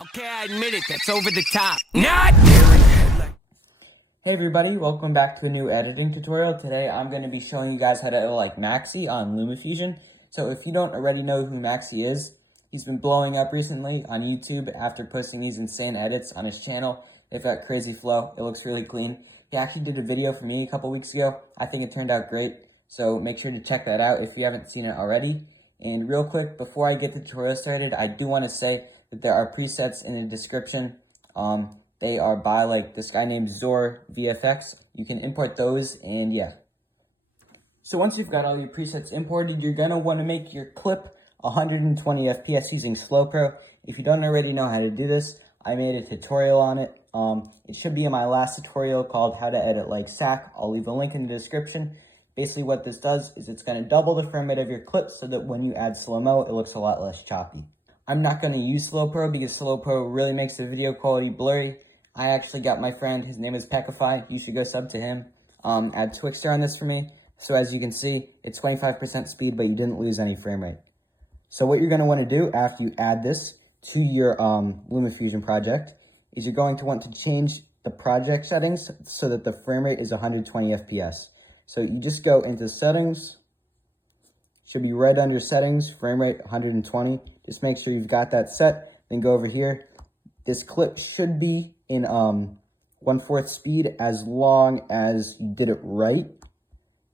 Okay, I admit it, that's over the top. Not doing it. Hey everybody, welcome back to a new editing tutorial. Today I'm going to be showing you guys how to edit like Maxi on Lumafusion. So if you don't already know who Maxi is, he's been blowing up recently on YouTube after posting these insane edits on his channel. They've got crazy flow, it looks really clean. He actually did a video for me a couple weeks ago. I think it turned out great, so make sure to check that out if you haven't seen it already. And real quick, before I get the tutorial started, I do want to say that there are presets in the description. They are by like this guy named Zor VFX. You can import those and yeah. So once you've got all your presets imported, you're gonna want to make your clip 120 FPS using slowpro. If you don't already know how to do this, I made a tutorial on it. It should be in my last tutorial called how to edit like SAC. I'll leave a link in the description. Basically what this does is it's gonna double the frame rate of your clip so that when you add slow-mo, it looks a lot less choppy. I'm not gonna use slowpro because slowpro really makes the video quality blurry. I actually got my friend, his name is Peckify, you should go sub to him, add Twixter on this for me. So as you can see, it's 25% speed, but you didn't lose any frame rate. So what you're gonna wanna do after you add this to your Lumafusion project is you're going to want to change the project settings so that the frame rate is 120 FPS. So you just go into settings, should be right under settings, frame rate 120. Just make sure you've got that set, then go over here. This clip should be in 1/4 speed as long as you did it right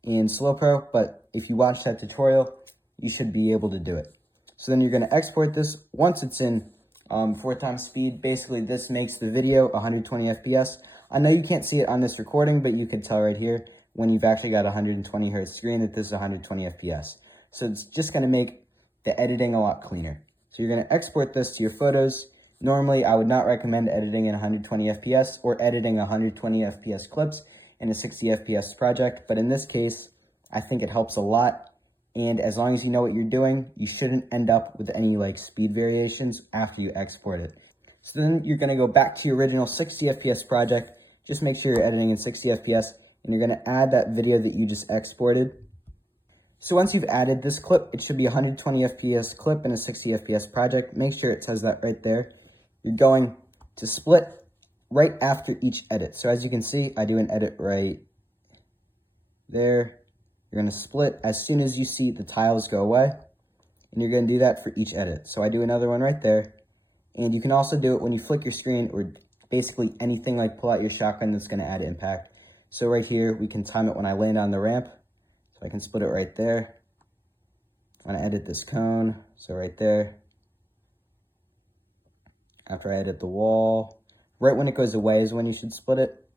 in slowpro, but if you watch that tutorial, you should be able to do it. So then you're gonna export this. Once it's in 4x speed, basically this makes the video 120 FPS. I know you can't see it on this recording, but you can tell right here when you've actually got a 120 hertz screen that this is 120 FPS. So it's just gonna make the editing a lot cleaner. So you're gonna export this to your photos. Normally, I would not recommend editing in 120 FPS or editing 120 FPS clips in a 60 FPS project, but in this case, I think it helps a lot. And as long as you know what you're doing, you shouldn't end up with any like speed variations after you export it. So then you're gonna go back to your original 60 FPS project. Just make sure you're editing in 60 FPS, and you're gonna add that video that you just exported. So once you've added this clip, it should be a 120 FPS clip in a 60 FPS project. Make sure it says that right there. You're going to split right after each edit. So as you can see, I do an edit right there. You're gonna split as soon as you see the tiles go away, and you're gonna do that for each edit. So I do another one right there, and you can also do it when you flick your screen or basically anything like pull out your shotgun that's gonna add impact. So right here, we can time it when I land on the ramp. So I can split it right there. I wanna edit this cone, so right there. After I edit the wall, right when it goes away is when you should split it.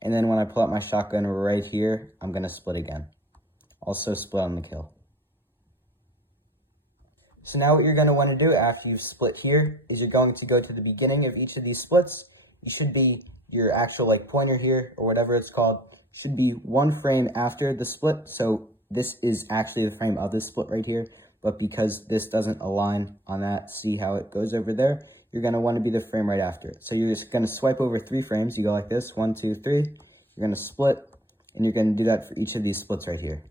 And then when I pull out my shotgun right here, I'm gonna split again. Also split on the kill. So now what you're gonna wanna do after you've split here is you're going to go to the beginning of each of these splits. You should be, your actual like pointer here or whatever it's called, should be one frame after the split. So this is actually the frame of the split right here, but because this doesn't align on that, see how it goes over there? You're gonna wanna be the frame right after it. So you're just gonna swipe over 3 frames. You go like this, 1, 2, 3. You're gonna split, and you're gonna do that for each of these splits right here.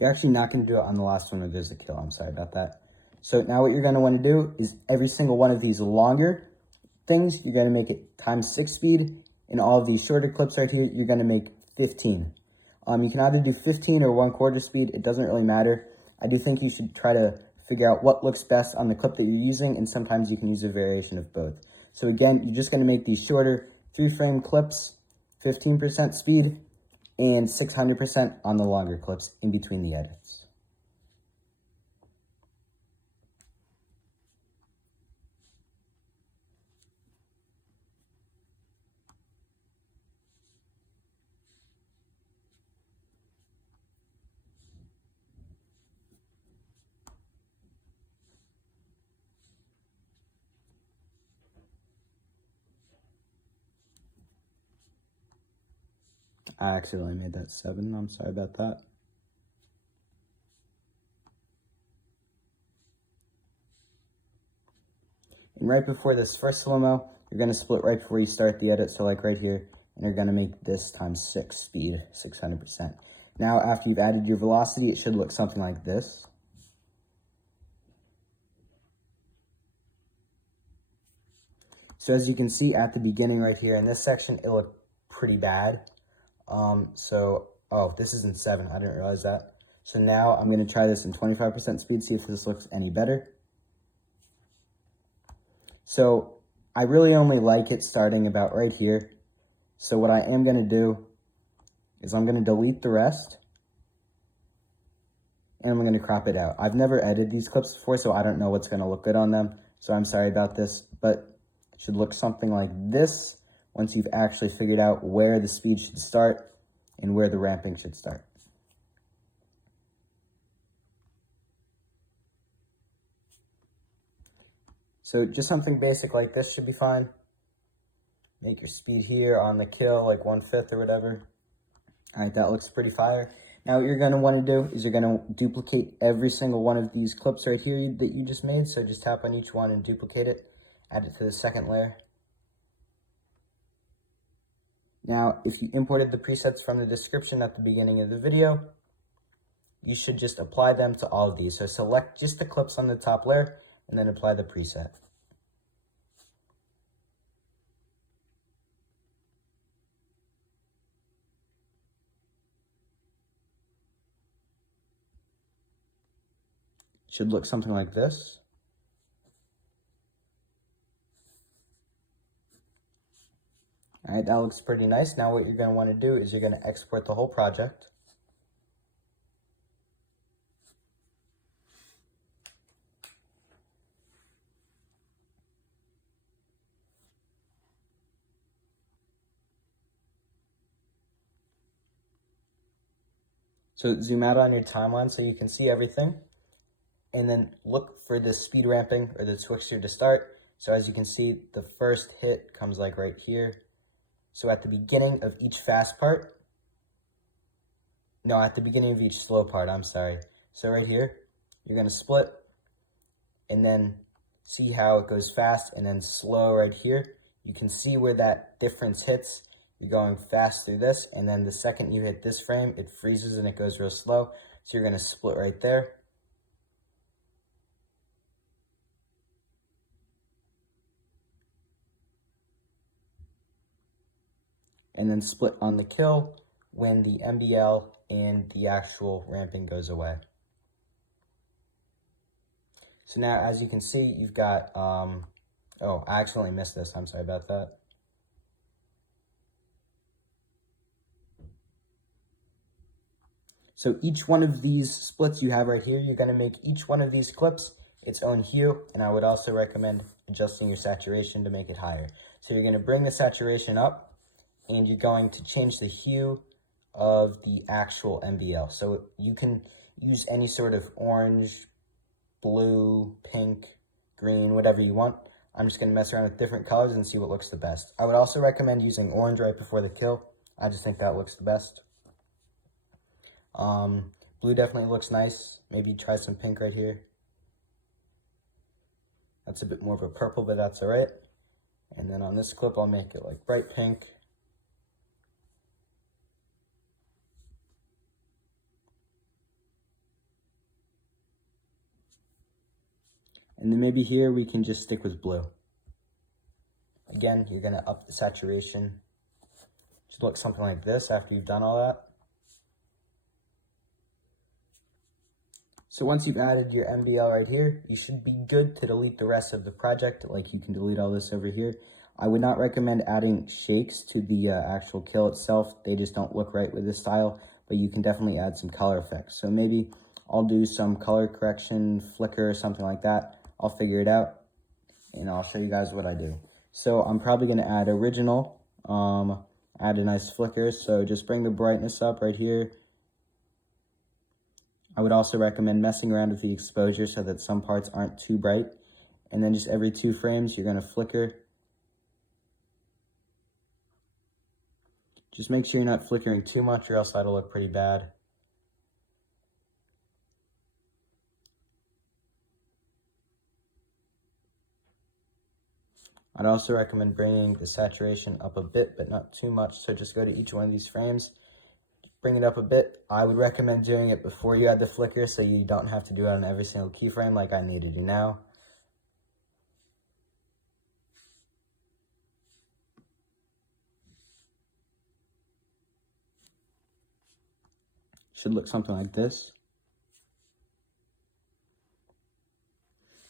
You're actually not going to do it on the last one where there's a kill. I'm sorry about that. So now what you're going to want to do is every single one of these longer things, you're going to make it times 6 speed. And all of these shorter clips right here, you're going to make 15. You can either do 15 or 1/4 speed. It doesn't really matter. I do think you should try to figure out what looks best on the clip that you're using. And sometimes you can use a variation of both. So again, you're just going to make these shorter 3-frame clips, 15% speed, and 600% on the longer clips in between the edits. I accidentally made that 7. I'm sorry about that. And right before this first slow-mo, you're going to split right before you start the edit, so like right here, and you're going to make this times 6 speed, 600%. Now, after you've added your velocity, it should look something like this. So as you can see at the beginning right here in this section, it looked pretty bad. Oh, this isn't 7, I didn't realize that. So now I'm going to try this in 25% speed, see if this looks any better. So I really only like it starting about right here. So what I am going to do is I'm going to delete the rest. And I'm going to crop it out. I've never edited these clips before, so I don't know what's going to look good on them. So I'm sorry about this, but it should look something like this once you've actually figured out where the speed should start and where the ramping should start. So just something basic like this should be fine. Make your speed here on the kill like 1/5 or whatever. All right, that looks pretty fire. Now what you're going to want to do is you're going to duplicate every single one of these clips right here that you just made. So just tap on each one and duplicate it. Add it to the second layer. Now, if you imported the presets from the description at the beginning of the video, you should just apply them to all of these. So select just the clips on the top layer and then apply the preset. Should look something like this. All right, that looks pretty nice. Now what you're going to want to do is you're going to export the whole project. So zoom out on your timeline so you can see everything. And then look for the speed ramping or the twixter to start. So as you can see, the first hit comes like right here. So at the beginning of each fast part, no, at the beginning of each slow part, I'm sorry. So right here, you're going to split and then see how it goes fast and then slow right here. You can see where that difference hits. You're going fast through this, and then the second you hit this frame, it freezes and it goes real slow. So you're going to split right there. And then split on the kill when the MBL and the actual ramping goes away. So now, as you can see, you've got, oh, I accidentally missed this. I'm sorry about that. So each one of these splits you have right here, you're going to make each one of these clips its own hue, and I would also recommend adjusting your saturation to make it higher. So you're going to bring the saturation up, and you're going to change the hue of the actual MBL. So you can use any sort of orange, blue, pink, green, whatever you want. I'm just going to mess around with different colors and see what looks the best. I would also recommend using orange right before the kill. I just think that looks the best. Blue definitely looks nice. Maybe try some pink right here. That's a bit more of a purple, but that's all right. And then on this clip, I'll make it like bright pink. And then maybe here we can just stick with blue. Again, you're going to up the saturation. Should look something like this after you've done all that. So once you've added your MBL right here, you should be good to delete the rest of the project. Like, you can delete all this over here. I would not recommend adding shakes to the actual kill itself. They just don't look right with this style, but you can definitely add some color effects. So maybe I'll do some color correction, flicker, or something like that. I'll figure it out, and I'll show you guys what I do. So I'm probably going to add original, add a nice flicker. So just bring the brightness up right here. I would also recommend messing around with the exposure so that some parts aren't too bright. And then just every 2 frames, you're going to flicker. Just make sure you're not flickering too much or else that'll look pretty bad. I'd also recommend bringing the saturation up a bit, but not too much. So just go to each one of these frames, bring it up a bit. I would recommend doing it before you add the flicker so you don't have to do it on every single keyframe like I need to do now. Should look something like this.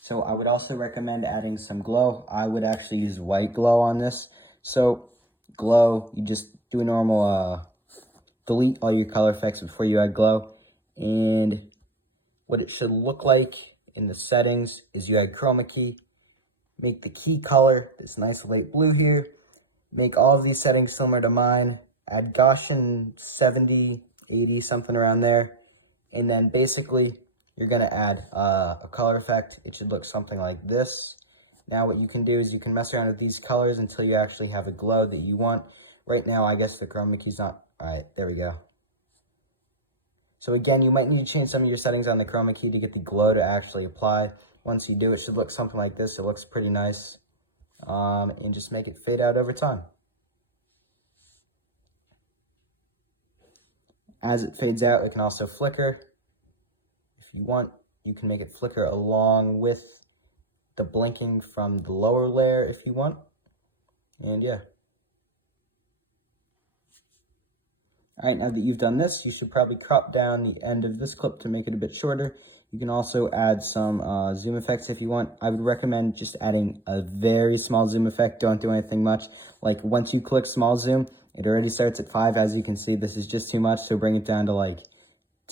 So I would also recommend adding some glow. I would actually use white glow on this. So glow, you just do a normal delete all your color effects before you add glow. And what it should look like in the settings is you add chroma key, make the key color this nice light blue here, make all of these settings similar to mine, add Gaussian 70, 80, something around there, and then basically you're going to add a color effect. It should look something like this. Now what you can do is you can mess around with these colors until you actually have a glow that you want. Right now, I guess the chroma key's not... Alright, there we go. So again, you might need to change some of your settings on the chroma key to get the glow to actually apply. Once you do, it should look something like this. It looks pretty nice. And just make it fade out over time. As it fades out, it can also flicker. If you want, you can make it flicker along with the blinking from the lower layer if you want. And yeah. Alright, now that you've done this, you should probably crop down the end of this clip to make it a bit shorter. You can also add some zoom effects if you want. I would recommend just adding a very small zoom effect. Don't do anything much. Like once you click small zoom, it already starts at 5. As you can see, this is just too much, so bring it down to like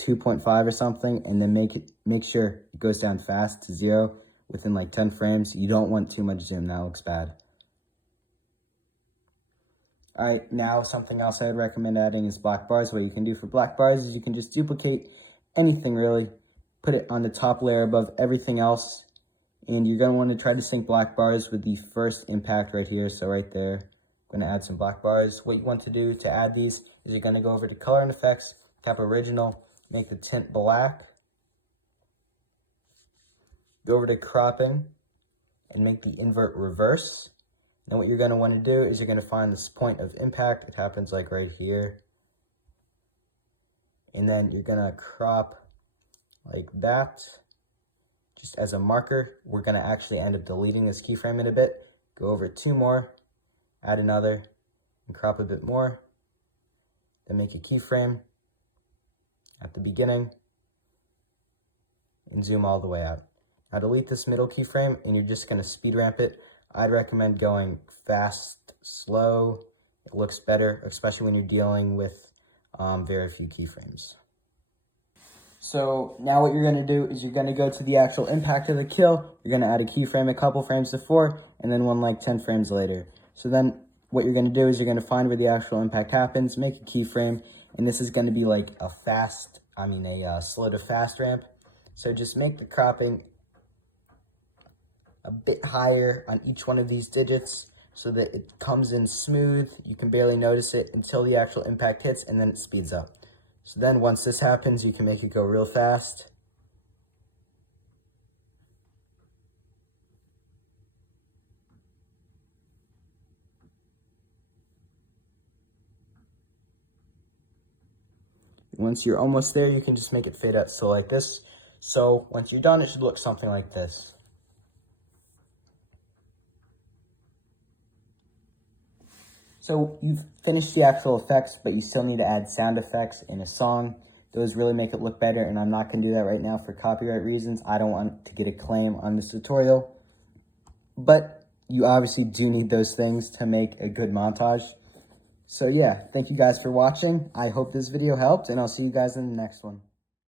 2.5 or something, and then make sure it goes down fast to 0 within like 10 frames. You don't want too much zoom, that looks bad. Alright, now something else I'd recommend adding is black bars. What you can do for black bars is you can just duplicate anything really, put it on the top layer above everything else, and you're going to want to try to sync black bars with the first impact right here, so right there. I'm going to add some black bars. What you want to do to add these is you're going to go over to color and effects, tap original, make the tint black, go over to cropping, and make the invert reverse. Now what you're going to want to do is you're going to find this point of impact. It happens like right here. And then you're going to crop like that, just as a marker. We're going to actually end up deleting this keyframe in a bit. Go over 2 more, add another, and crop a bit more. Then make a keyframe at the beginning, and zoom all the way out. Now delete this middle keyframe, and you're just going to speed ramp it. I'd recommend going fast, slow. It looks better, especially when you're dealing with very few keyframes. So now what you're going to do is you're going to go to the actual impact of the kill. You're going to add a keyframe a couple frames before, and then one like 10 frames later. So then what you're going to do is you're going to find where the actual impact happens, make a keyframe, and this is going to be like a slow to fast ramp. So just make the cropping a bit higher on each one of these digits so that it comes in smooth. You can barely notice it until the actual impact hits, and then it speeds up. So then once this happens, you can make it go real fast. Once you're almost there, you can just make it fade out still like this. So once you're done, it should look something like this. So you've finished the actual effects, but you still need to add sound effects in a song. Those really make it look better, and I'm not going to do that right now for copyright reasons. I don't want to get a claim on this tutorial. But you obviously do need those things to make a good montage. So yeah, thank you guys for watching. I hope this video helped, and I'll see you guys in the next one.